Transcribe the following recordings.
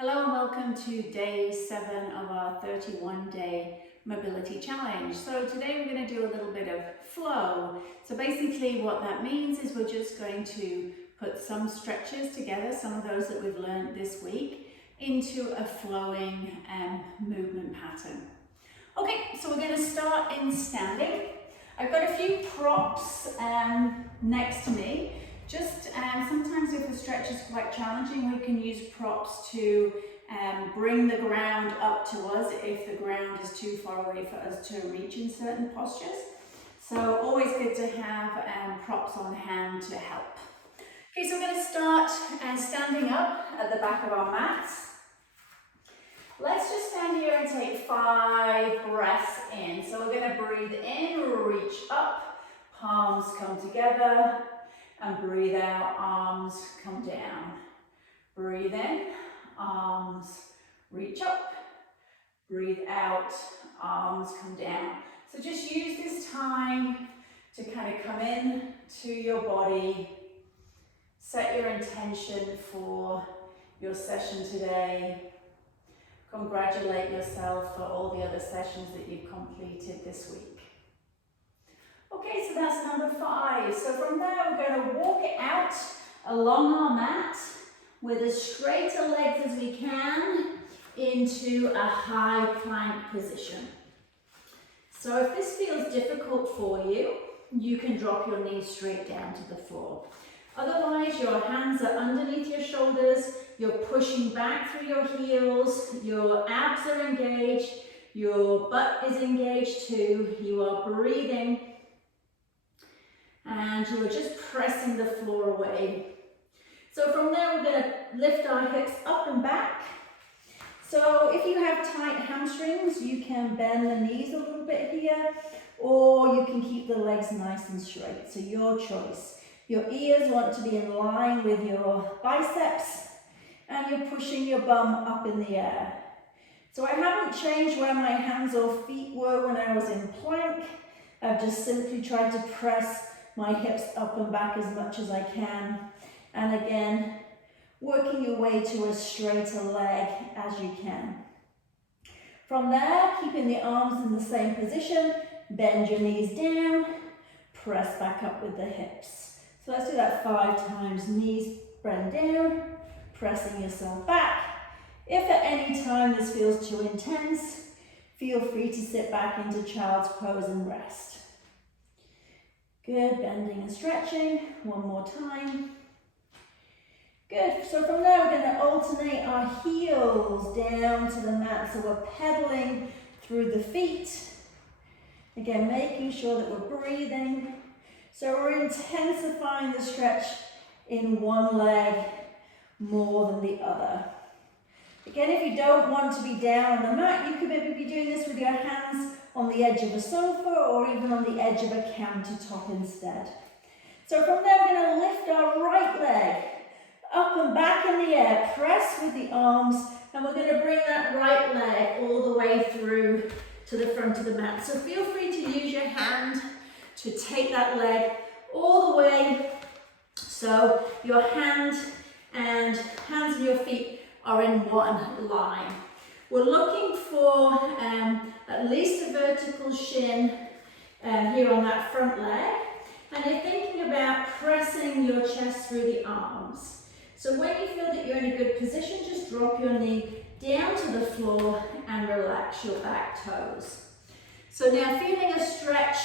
Hello and welcome to day 7 of our 31-day mobility challenge. So today we're going to do a little bit of flow. So basically what that means is we're just going to put some stretches together, some of those that we've learned this week, into a flowing movement pattern. Okay, so we're going to start in standing. I've got a few props next to me. Sometimes if the stretch is quite challenging, we can use props to bring the ground up to us if the ground is too far away for us to reach in certain postures. So always good to have props on hand to help. Okay, so we're going to start standing up at the back of our mats. Let's just stand here and take 5 breaths in. So we're going to breathe in, reach up, palms come together, and breathe out, arms come down. Breathe in, arms reach up. Breathe out, arms come down. So just use this time to kind of come in to your body, set your intention for your session today. Congratulate yourself for all the other sessions that you've completed this week. Okay, so that's number 5. So from there, we're going to walk it out along our mat with as straight a legs as we can into a high plank position. So if this feels difficult for you, you can drop your knees straight down to the floor. Otherwise, your hands are underneath your shoulders, you're pushing back through your heels, your abs are engaged, your butt is engaged too, you are breathing, and you're just pressing the floor away. So from there, we're going to lift our hips up and back. So if you have tight hamstrings, you can bend the knees a little bit here, or you can keep the legs nice and straight. So your choice. Your ears want to be in line with your biceps, and you're pushing your bum up in the air. So I haven't changed where my hands or feet were when I was in plank. I've just simply tried to press my hips up and back as much as I can. And again, working your way to as straight a leg as you can. From there, keeping the arms in the same position, bend your knees down, press back up with the hips. So let's do that 5 times. Knees bend down, pressing yourself back. If at any time this feels too intense, feel free to sit back into child's pose and rest. Good, bending and stretching. One more time. Good, so from there we're going to alternate our heels down to the mat. So we're pedaling through the feet. Again, making sure that we're breathing. So we're intensifying the stretch in one leg more than the other. Again, if you don't want to be down on the mat, you could maybe be doing this with your hands on the edge of a sofa or even on the edge of a countertop instead. So from there, we're going to lift our right leg up and back in the air, press with the arms, and we're going to bring that right leg all the way through to the front of the mat. So feel free to use your hand to take that leg all the way so your hands and your feet are in one line. We're looking for at least a vertical shin here on that front leg, and you're thinking about pressing your chest through the arms. So when you feel that you're in a good position, just drop your knee down to the floor and relax your back toes. So now feeling a stretch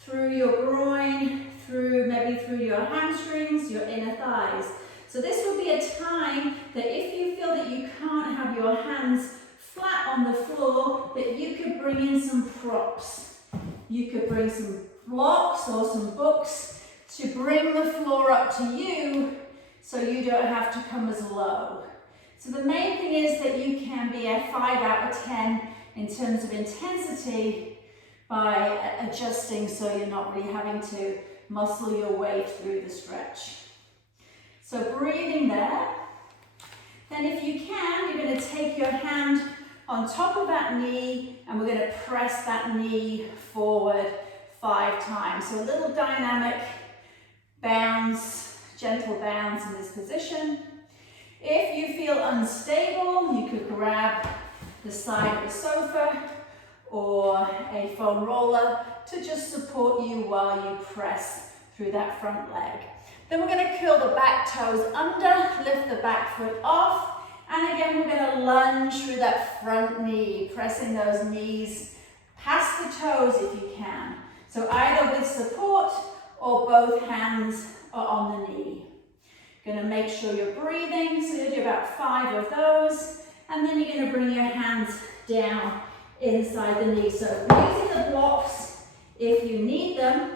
through your groin, maybe through your hamstrings, your inner thighs. So this would be a time that if you feel that you can't have your hands flat on the floor, that you could bring in some props. You could bring some blocks or some books to bring the floor up to you so you don't have to come as low. So the main thing is that you can be a 5 out of 10 in terms of intensity by adjusting so you're not really having to muscle your way through the stretch. So breathing there. Then if you can, you're going to take your hand on top of that knee and we're going to press that knee forward 5 times. So a little dynamic bounce, gentle bounce in this position. If you feel unstable, you could grab the side of the sofa or a foam roller to just support you while you press through that front leg. Then we're going to curl the back toes under, lift the back foot off, and again we're going to lunge through that front knee, pressing those knees past the toes if you can. So either with support or both hands are on the knee. Going to make sure you're breathing, so you do about 5 of those, and then you're going to bring your hands down inside the knee. So using the blocks if you need them.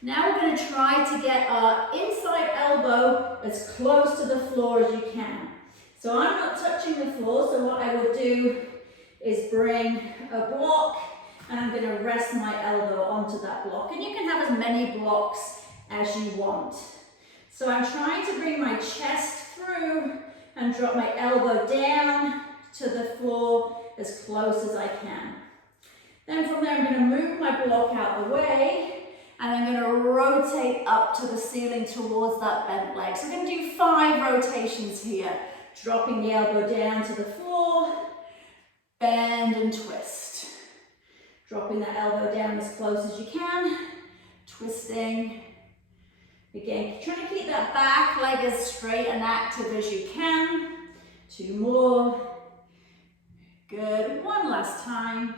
Now we're going to try to get our inside elbow as close to the floor as you can. So I'm not touching the floor, so what I will do is bring a block and I'm going to rest my elbow onto that block. And you can have as many blocks as you want. So I'm trying to bring my chest through and drop my elbow down to the floor as close as I can. Then from there I'm going to move my block out the way and I'm going to rotate up to the ceiling towards that bent leg. So we're going to do 5 rotations here. Dropping the elbow down to the floor, bend and twist. Dropping that elbow down as close as you can, twisting. Again, trying to keep that back leg as straight and active as you can. 2 more. Good, 1 last time.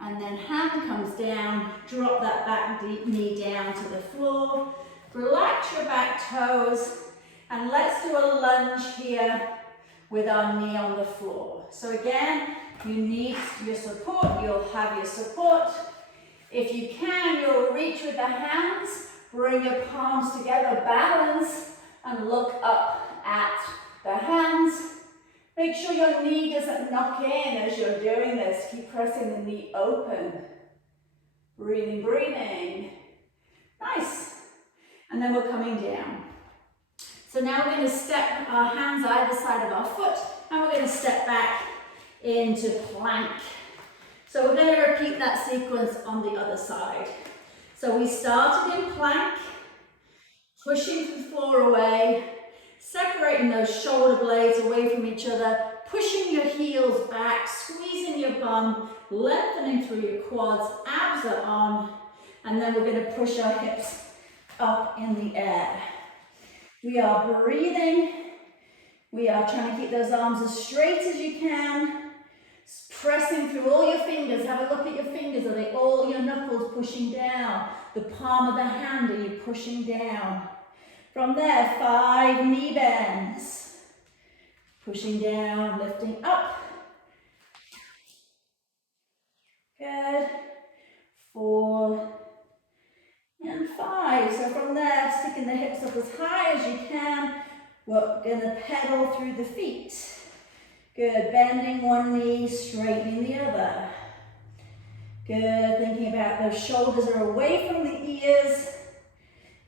And then hand comes down, drop that back knee down to the floor. Relax your back toes. And let's do a lunge here with our knee on the floor. So again, you need your support, you'll have your support. If you can, you'll reach with the hands, bring your palms together, balance, and look up at the hands. Make sure your knee doesn't knock in as you're doing this. Keep pressing the knee open. Breathing, breathing. Nice. And then we're coming down. So now we're going to step our hands either side of our foot and we're going to step back into plank. So we're going to repeat that sequence on the other side. So we started in plank, pushing the floor away, separating those shoulder blades away from each other, pushing your heels back, squeezing your bum, lengthening through your quads, abs are on, and then we're going to push our hips up in the air. We are breathing. We are trying to keep those arms as straight as you can. Pressing through all your fingers. Have a look at your fingers. Are they all your knuckles pushing down? The palm of the hand, are you pushing down? From there, 5 knee bends. Pushing down, lifting up. Good. 4 and 5. So from there, sticking the hips up as high as you can. We're going to pedal through the feet. Good. Bending one knee, straightening the other. Good. Thinking about those shoulders are away from the ears.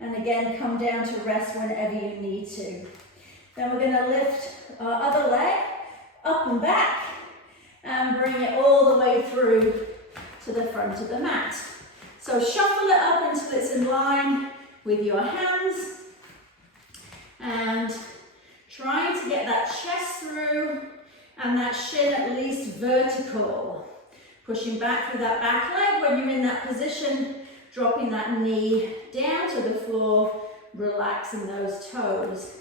And again, come down to rest whenever you need to. Then we're going to lift our other leg up and back and bring it all the way through to the front of the mat. So shuffle it up until it's in line with your hands and trying to get that chest through and that shin at least vertical. Pushing back through that back leg when you're in that position, dropping that knee down to the floor, relaxing those toes.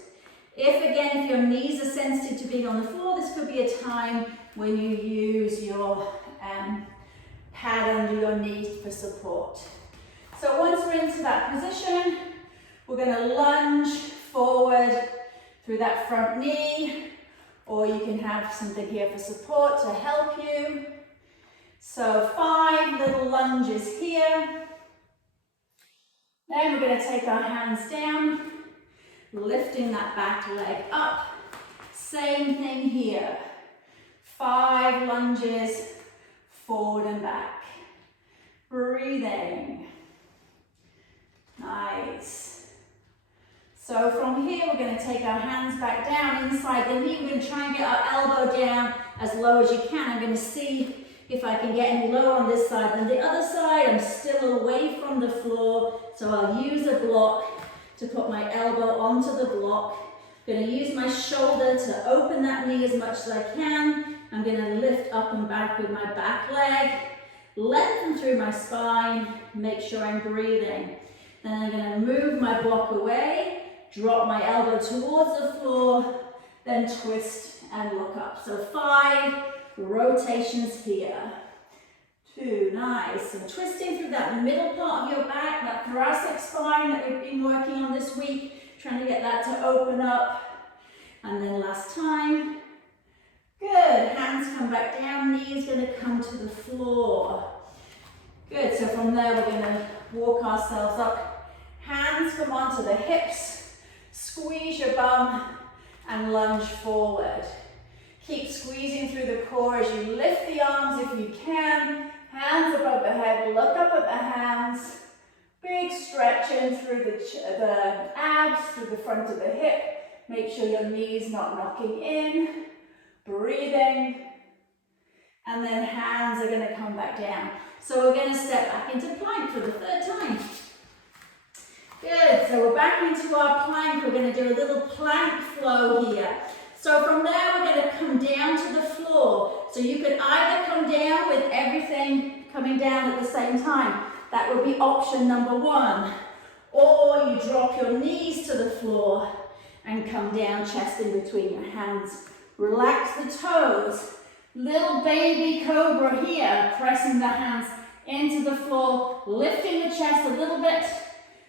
If your knees are sensitive to being on the floor, this could be a time when you use your pad under your knee for support. So once we're into that position, we're going to lunge forward through that front knee, or you can have something here for support to help you. So 5 little lunges here. Then we're going to take our hands down, lifting that back leg up. Same thing here. 5 lunges, forward and back. Breathing. Nice. So from here, we're going to take our hands back down inside the knee. We're going to try and get our elbow down as low as you can. I'm going to see if I can get any lower on this side than the other side. I'm still away from the floor, so I'll use a block to put my elbow onto the block. I'm going to use my shoulder to open that knee as much as I can. I'm going to lift up and back with my back leg, lengthen through my spine, make sure I'm breathing. Then I'm going to move my block away, drop my elbow towards the floor, then twist and look up. So 5 rotations here. 2, nice. And twisting through that middle part of your back, that thoracic spine that we've been working on this week, trying to get that to open up. And then last time. Good, hands come back down, knees going to come to the floor. Good, so from there we're going to walk ourselves up. Hands come onto the hips, squeeze your bum and lunge forward. Keep squeezing through the core as you lift the arms if you can. Hands above the head, look up at the hands. Big stretch in through the abs, through the front of the hip. Make sure your knees not knocking in. Breathing. And then hands are going to come back down. So we're going to step back into plank for the 3rd time. Good, so we're back into our plank. We're going to do a little plank flow here. So from there we're going to come down to the floor. So you could either come down with everything coming down at the same time. That would be option number 1. Or you drop your knees to the floor and come down, chest in between your hands. Relax the toes. Little baby cobra here, pressing the hands into the floor, lifting the chest a little bit.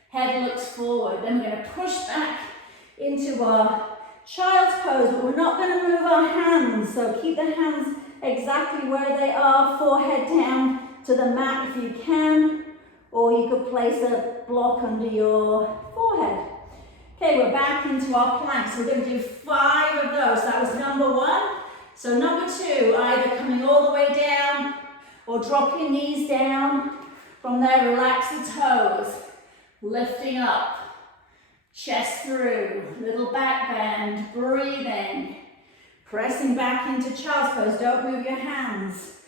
Head looks forward. Then we're going to push back into our child's pose, but we're not going to move our hands. So keep the hands exactly where they are, forehead down to the mat if you can, or you could place a block under your forehead. Okay, we're back into our planks. We're going to do 5 of those. That was number 1. So number 2, either coming all the way down or drop your knees down. From there, relax the toes, lifting up, chest through, little back bend, breathing, pressing back into child's pose. Don't move your hands.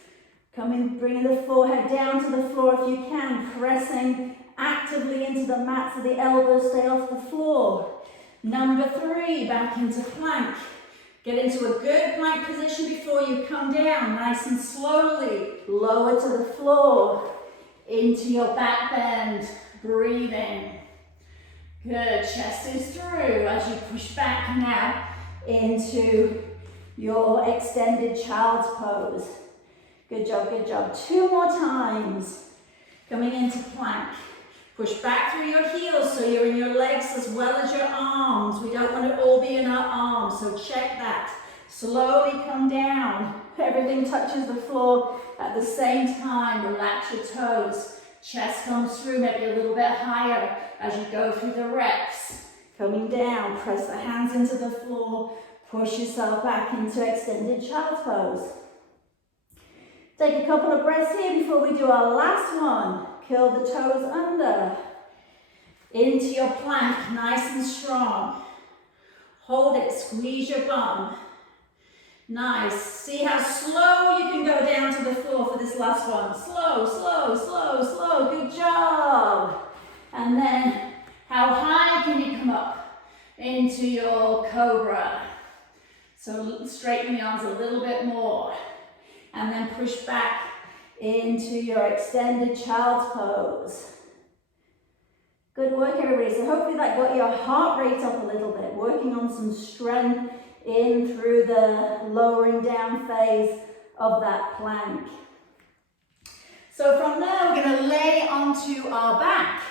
Coming, bringing the forehead down to the floor if you can, pressing actively into the mat so the elbows stay off the floor. Number 3, back into plank. Get into a good plank position before you come down, nice and slowly. Lower to the floor, into your back bend, breathing. Good, chest is through as you push back now into your extended child's pose. Good job, good job. 2 more times. Coming into plank. Push back through your heels so you're in your legs as well as your arms. We don't want it all be in our arms, so check that. Slowly come down. Everything touches the floor at the same time. Relax your toes. Chest comes through, maybe a little bit higher as you go through the reps. Coming down, press the hands into the floor. Push yourself back into extended child's pose. Take a couple of breaths here before we do our last one. Curl the toes under. Into your plank, nice and strong. Hold it, squeeze your bum. Nice. See how slow you can go down to the floor for this last one. Slow, slow, slow, slow. Good job. And then how high can you come up into your cobra? So straighten the arms a little bit more. And then push back into your extended child's pose. Good work, everybody. So hopefully that got your heart rate up a little bit, working on some strength in through the lowering down phase of that plank. So from there, we're going to lay onto our back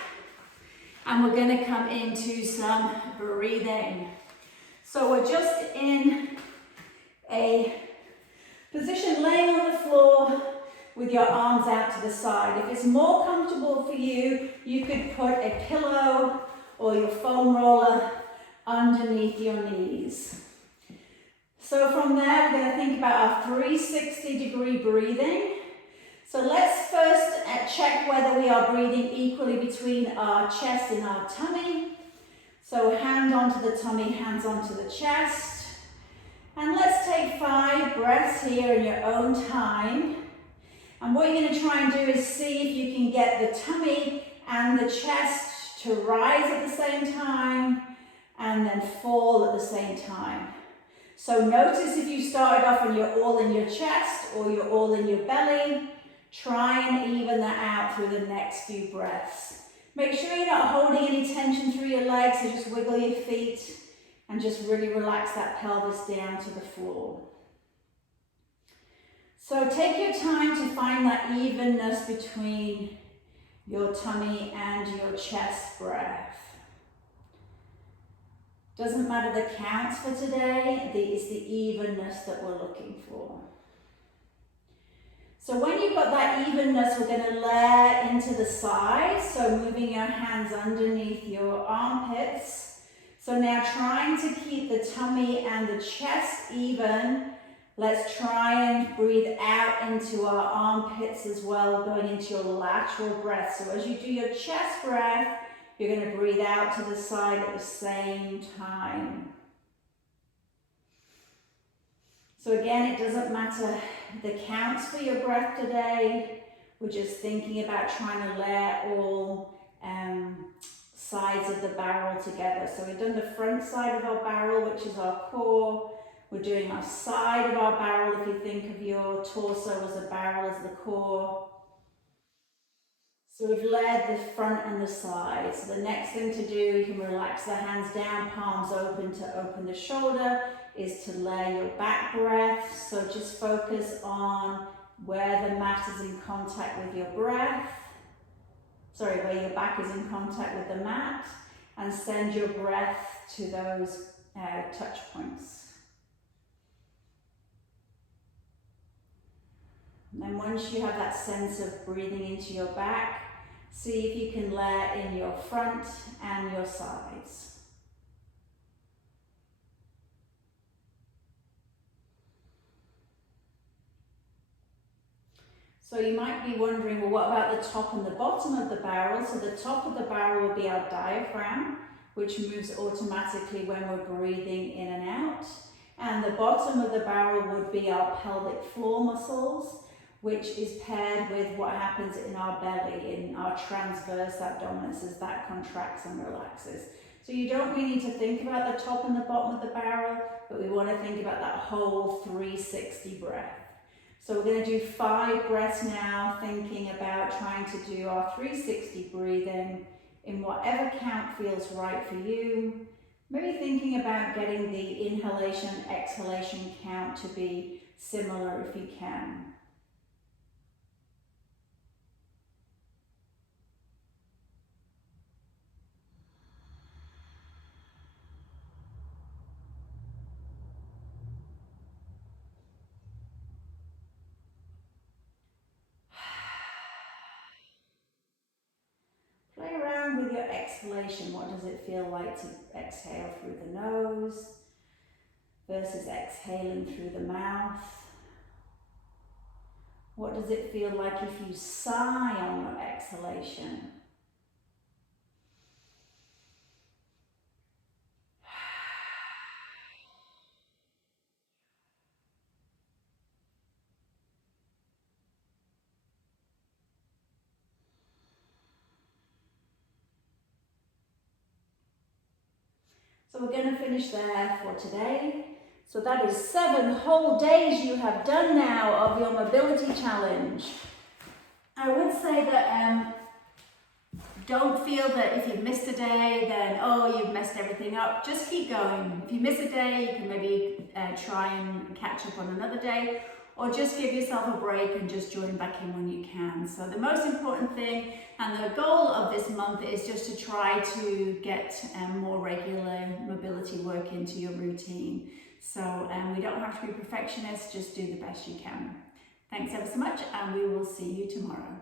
and we're going to come into some breathing. So we're just in a position laying on the floor with your arms out to the side. If it's more comfortable for you, you could put a pillow or your foam roller underneath your knees. So from there, we're going to think about our 360-degree breathing. So let's first check whether we are breathing equally between our chest and our tummy. So hand onto the tummy, hands onto the chest. And let's take 5 breaths here in your own time. And what you're going to try and do is see if you can get the tummy and the chest to rise at the same time and then fall at the same time. So notice if you started off and you're all in your chest or you're all in your belly, try and even that out through the next few breaths. Make sure you're not holding any tension through your legs, so just wiggle your feet and just really relax that pelvis down to the floor. So take your time to find that evenness between your tummy and your chest breath. Doesn't matter the counts for today, it's the evenness that we're looking for. So when you've got that evenness, we're going to layer into the sides, so moving your hands underneath your armpits. So now trying to keep the tummy and the chest even, let's try and breathe out into our armpits as well, going into your lateral breath. So as you do your chest breath, you're going to breathe out to the side at the same time. So again, it doesn't matter the counts for your breath today. We're just thinking about trying to layer all sides of the barrel together. So we've done the front side of our barrel, which is our core. We're doing our side of our barrel, if you think of your torso as a barrel, as the core. So we've layered the front and the side. So the next thing to do, you can relax the hands down, palms open to open the shoulder, is to layer your back breath. So just focus on where the mat is in contact with your breath. Sorry, where your back is in contact with the mat, and send your breath to those touch points. And then once you have that sense of breathing into your back, see if you can layer in your front and your sides. So you might be wondering, well, what about the top and the bottom of the barrel? So the top of the barrel will be our diaphragm, which moves automatically when we're breathing in and out. And the bottom of the barrel would be our pelvic floor muscles, which is paired with what happens in our belly, in our transverse abdominis, as that contracts and relaxes. So you don't really need to think about the top and the bottom of the barrel, but we want to think about that whole 360 breath. So we're going to do 5 breaths now, thinking about trying to do our 360 breathing in whatever count feels right for you. Maybe thinking about getting the inhalation, exhalation count to be similar if you can. Play around with your exhalation. What does it feel like to exhale through the nose versus exhaling through the mouth? What does it feel like if you sigh on your exhalation? So we're going to finish there for today. So that is 7 whole days you have done now of your mobility challenge. I would say that don't feel that if you've missed a day, then, oh, you've messed everything up. Just keep going. If you miss a day, you can maybe try and catch up on another day, or just give yourself a break and just join back in when you can. So the most important thing and the goal of this month is just to try to get more regular mobility work into your routine. So we don't have to be perfectionists, just do the best you can. Thanks ever so much, and we will see you tomorrow.